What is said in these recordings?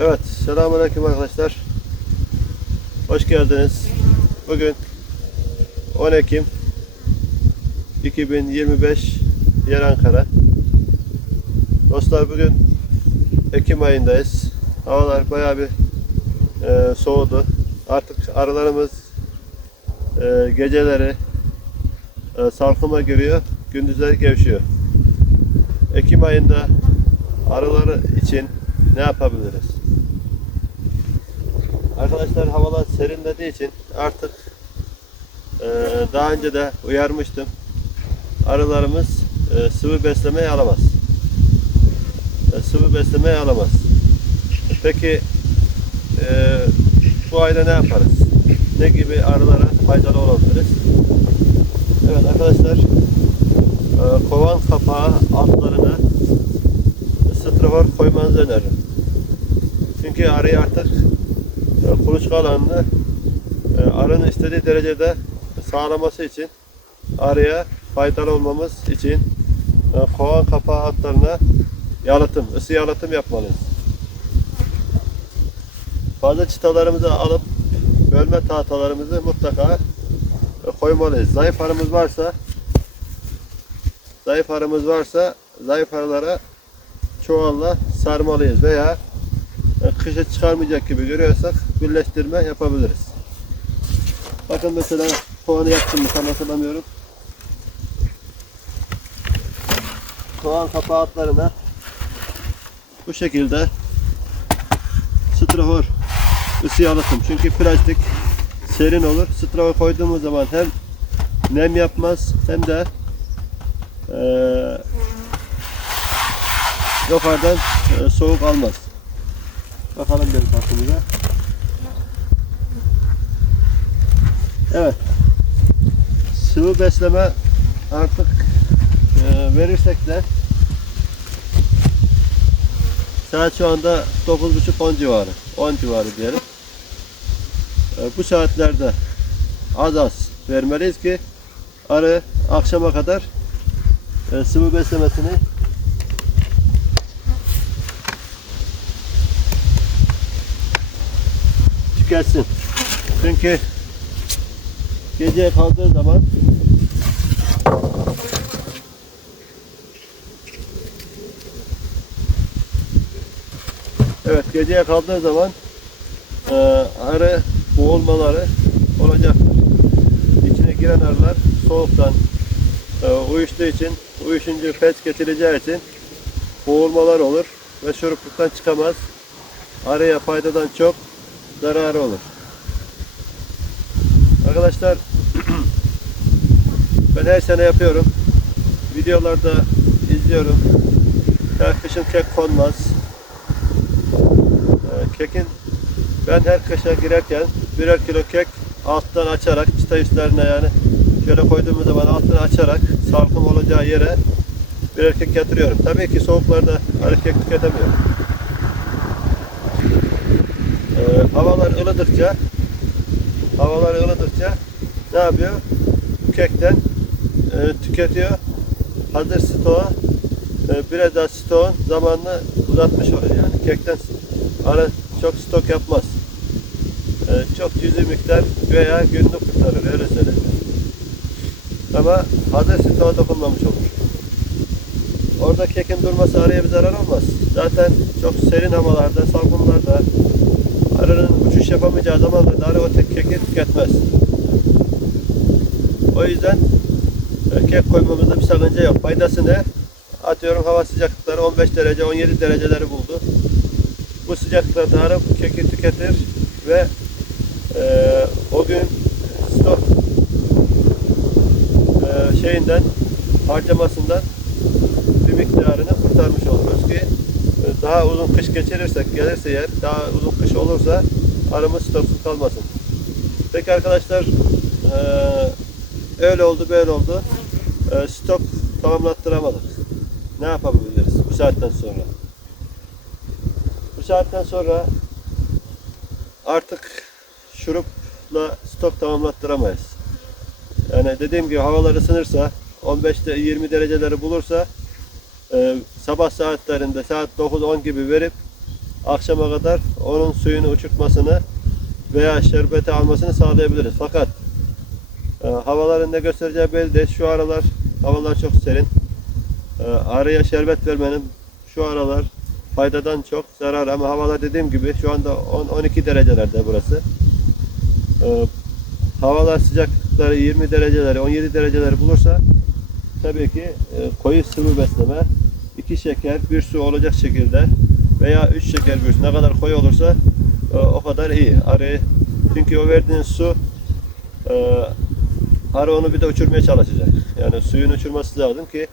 Evet, selamünaleyküm arkadaşlar. Hoş geldiniz. Bugün 10 Ekim 2025 yer Ankara. Dostlar bugün Ekim ayındayız. Havalar bayağı bir e, soğudu. Artık arılarımız e, geceleri e, salkıma giriyor, gündüzleri gevşiyor. Ekim ayında arıları için ne yapabiliriz? Arkadaşlar havalar serinlediği için artık e, daha önce de uyarmıştım. Arılarımız e, sıvı beslemeyi alamaz. E, sıvı beslemeyi alamaz. Peki e, bu ayda ne yaparız? Ne gibi arılara faydalı olabiliriz? Evet arkadaşlar e, kovan kapağı altlarına strafor koymanızı öneririm. Çünkü arıyı artık kuluçka alanını e, arının istediği derecede sağlaması için arıya faydalı olmamız için e, kovan kapağı altlarına yalıtım, ısı yalıtım yapmalıyız. Fazla çıtalarımızı alıp bölme tahtalarımızı mutlaka e, koymalıyız. Zayıf arımız varsa zayıf arımız varsa zayıf arılara çuvalla sarmalıyız veya kışa çıkarmayacak gibi görüyorsak birleştirme yapabiliriz. Bakın mesela kovanı yaptım mı tam hatırlamıyorum. Kovan kapağı bu şekilde strafor ısı yalıtım. Çünkü plastik serin olur. Strafor koyduğumuz zaman hem nem yapmaz hem de eee yukarıdan e, soğuk almaz. Bakalım benim takımıza. Evet. Sıvı besleme artık e, verirsek de saat şu anda 9.30-10 civarı. 10 civarı diyelim. E, bu saatlerde az az vermeliyiz ki arı akşama kadar e, sıvı beslemesini tüketsin. Çünkü geceye kaldığı zaman Evet geceye kaldığı zaman e, arı boğulmaları olacaktır. İçine giren arılar soğuktan e, uyuştuğu için uyuşunca pes getireceği için boğulmalar olur ve şurupluktan çıkamaz. Arıya faydadan çok zararı olur. Arkadaşlar ben her sene yapıyorum. Videolarda izliyorum. Her kışın kek konmaz. Ee, Kekin ben her kışa girerken birer kilo kek alttan açarak çıta üstlerine yani şöyle koyduğumuz zaman altını açarak salkım olacağı yere birer kek getiriyorum. Tabii ki soğuklarda arı kek tüketemiyorum. Ee, havalar ılıdıkça havalar ılıdıkça ne yapıyor? Kekten e, tüketiyor. Hazır stoğu e, biraz daha stoğun zamanını uzatmış oluyor yani. Kekten ara çok stok yapmaz. E, çok cüzi miktar veya günlük kurtarır öyle söyleyeyim. Ama hazır stoğa dokunmamış olur. Orada kekin durması araya bir zarar olmaz. Zaten çok serin havalarda, salgınlarda arının uçuş yapamayacağı zamanlarda arı o tek keki tüketmez. O yüzden e, kek koymamızda bir sakınca yok. Faydası ne? Atıyorum hava sıcaklıkları 15 derece, 17 dereceleri buldu. Bu sıcaklıklarda arı keki tüketir ve e, o gün stok e, şeyinden harcamasından bir miktarını kurtarmış oluruz ki daha uzun kış geçirirsek gelirse yer daha uzun kış olursa arımız stoksuz kalmasın. Peki arkadaşlar öyle oldu böyle oldu. Stok tamamlattıramadık. Ne yapabiliriz bu saatten sonra? Bu saatten sonra artık şurupla stok tamamlattıramayız. Yani dediğim gibi havalar ısınırsa 15'te 20 dereceleri bulursa e, sabah saatlerinde saat 9-10 gibi verip akşama kadar onun suyunu uçurtmasını veya şerbeti almasını sağlayabiliriz. Fakat e, havaların ne göstereceği belli değil. Şu aralar havalar çok serin. E, arıya şerbet vermenin şu aralar faydadan çok zarar ama havalar dediğim gibi şu anda 10-12 derecelerde burası. E, havalar sıcaklıkları 20 dereceleri 17 dereceleri bulursa tabii ki e, koyu sıvı besleme iki şeker bir su olacak şekilde veya üç şeker bir su ne kadar koyu olursa e, o kadar iyi. Arı çünkü o verdiğin su e, arı onu bir de uçurmaya çalışacak. Yani suyun uçurması lazım ki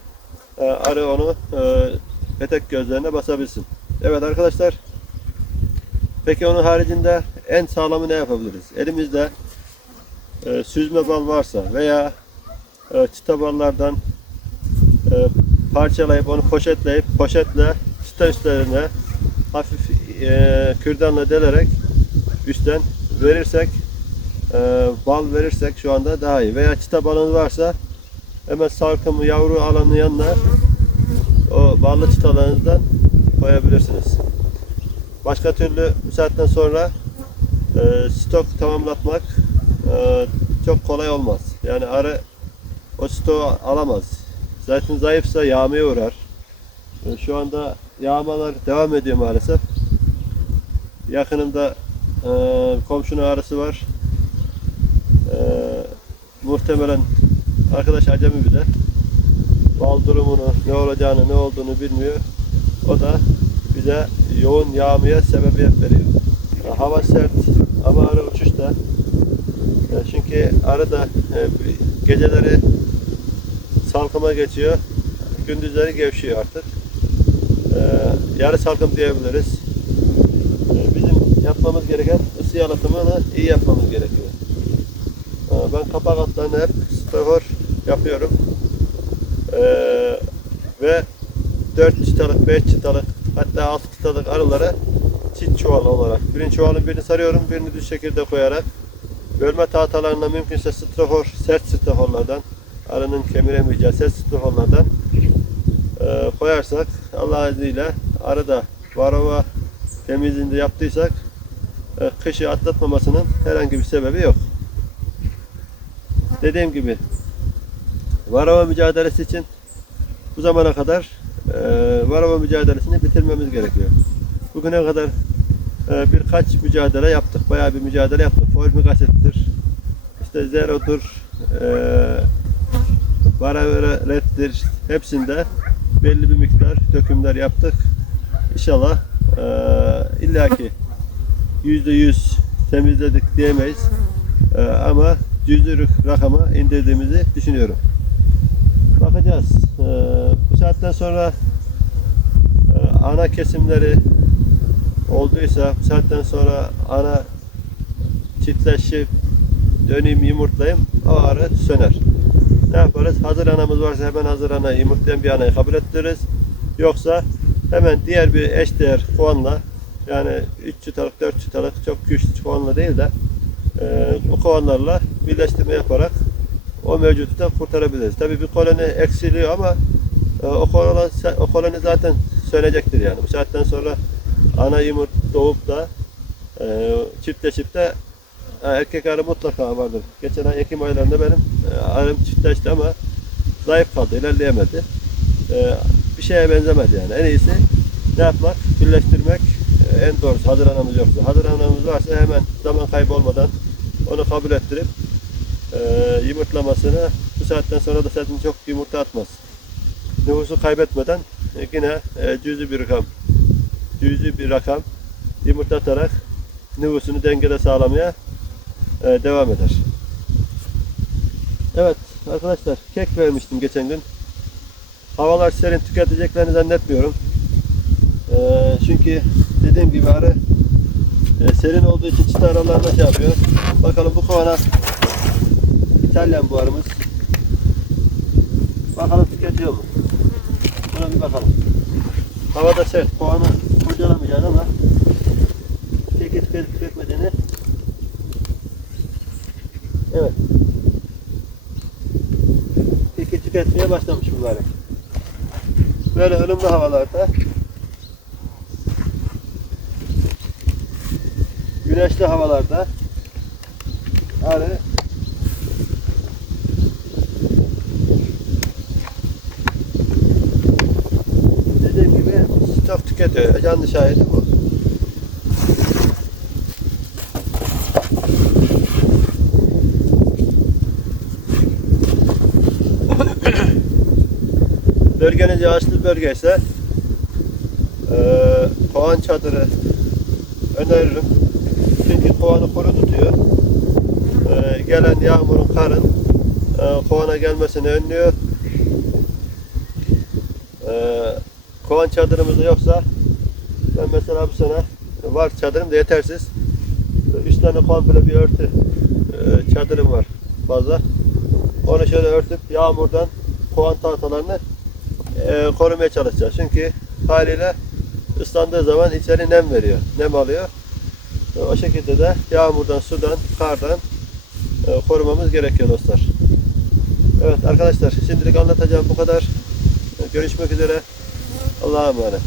e, arı onu e, petek gözlerine basabilsin. Evet arkadaşlar peki onun haricinde en sağlamı ne yapabiliriz? Elimizde e, süzme bal varsa veya e, çıta ballardan e, parçalayıp onu poşetleyip poşetle çıta üstlerine hafif e, kürdanla delerek üstten verirsek e, bal verirsek şu anda daha iyi. Veya çıta balınız varsa hemen salkımı yavru alanın yanına o ballı çıtalarınızdan koyabilirsiniz. Başka türlü bu saatten sonra e, stok tamamlatmak e, çok kolay olmaz. Yani arı o stoğu alamaz. Zaten zayıfsa yağmaya uğrar. E, Şu anda yağmalar devam ediyor maalesef. Yakınımda e, komşunun arısı var. E, muhtemelen arkadaş acemi bir de. Bal durumunu, ne olacağını, ne olduğunu bilmiyor. O da bize yoğun yağmaya sebebiyet veriyor. Hava sert ama arı uçuşta. Çünkü arı da geceleri salkıma geçiyor. Gündüzleri gevşiyor artık. Ee, yarı salkım diyebiliriz. Ee, bizim yapmamız gereken ısı yalıtımını iyi yapmamız gerekiyor. Ee, ben kapak altlarını hep strafor yapıyorum. Ee, ve 4 çıtalık, 5 çıtalık hatta 6 çıtalık arılara çift çuval olarak. Birini çuvalın birini sarıyorum, birini düz şekilde koyarak bölme tahtalarına mümkünse strafor, sert straforlardan arının kemiremeyeceği sert straforlardan e, koyarsak Allah izniyle arada varova temizliğinde yaptıysak e, kışı atlatmamasının herhangi bir sebebi yok. Dediğim gibi varova mücadelesi için bu zamana kadar e, varova mücadelesini bitirmemiz gerekiyor. Bugüne kadar e, birkaç mücadele yaptık. Bayağı bir mücadele yaptık. Formik asittir, işte zerodur, e, varaverettir. Hepsinde belli bir miktar dökümler yaptık. İnşallah e, illaki yüzde yüz temizledik diyemeyiz. E, ama yüzlük rakama indirdiğimizi düşünüyorum. Bakacağız. E, bu saatten sonra e, ana kesimleri olduysa bu saatten sonra ana çiftleşip döneyim yumurtlayayım o ara söner. Ne yaparız? Hazır anamız varsa hemen hazır ana yumurtlayan bir anayı kabul ettiririz. Yoksa hemen diğer bir eşdeğer kovanla yani 3 çıtalık 4 çıtalık çok güçlü kovanla değil de e, bu kovanlarla birleştirme yaparak o mevcutu da kurtarabiliriz. Tabii bir koloni eksiliyor ama e, o koloni, o koloni zaten sönecektir yani. Bu saatten sonra ana yumurt doğup da e, çiftleşip de erkek arı mutlaka vardır. Geçen ay Ekim aylarında benim e, arım çiftleşti ama zayıf kaldı, ilerleyemedi. E, bir şeye benzemedi yani. En iyisi ne yapmak? Birleştirmek e, en doğrusu. Hazır anamız yoksa. Hazır anamız varsa hemen zaman kaybı olmadan onu kabul ettirip e, yumurtlamasını bu saatten sonra da zaten çok yumurta atmaz. Nüfusu kaybetmeden yine e, cüzi bir rakam cüzi bir rakam yumurta atarak nüfusunu dengede sağlamaya e, devam eder. Evet arkadaşlar kek vermiştim geçen gün. Havalar serin tüketeceklerini zannetmiyorum. E, çünkü dediğim gibi arı e, serin olduğu için çıta aralarına şey yapıyor. Bakalım bu kovana İtalyan bu arımız. Bakalım tüketiyor mu? Buna bir bakalım. Havada sert. Kovanı kurcalamayacağız ama keki tüketip tüketmediğini Evet. Keki tüketmeye başlamış mübarek. Böyle ılımlı havalarda güneşli havalarda arı dediğim gibi stok tüketiyor. Canlı şahidi bu. Bölge ise eee kovan çadırı öneririm. Çünkü kovanı kuru tutuyor. Eee, gelen yağmurun, karın eee, kovana gelmesini önlüyor. Eee kovan çadırımız yoksa ben mesela bu sene var çadırım da yetersiz. Üç tane komple bir örtü eee, çadırım var fazla. Onu şöyle örtüp yağmurdan kovan tahtalarını eee, korumaya çalışacağız. Çünkü haliyle ıslandığı zaman içeri nem veriyor, nem alıyor. E, O şekilde de yağmurdan, sudan, kardan e, korumamız gerekiyor dostlar. Evet arkadaşlar şimdilik anlatacağım bu kadar. E, Görüşmek üzere. Allah'a emanet.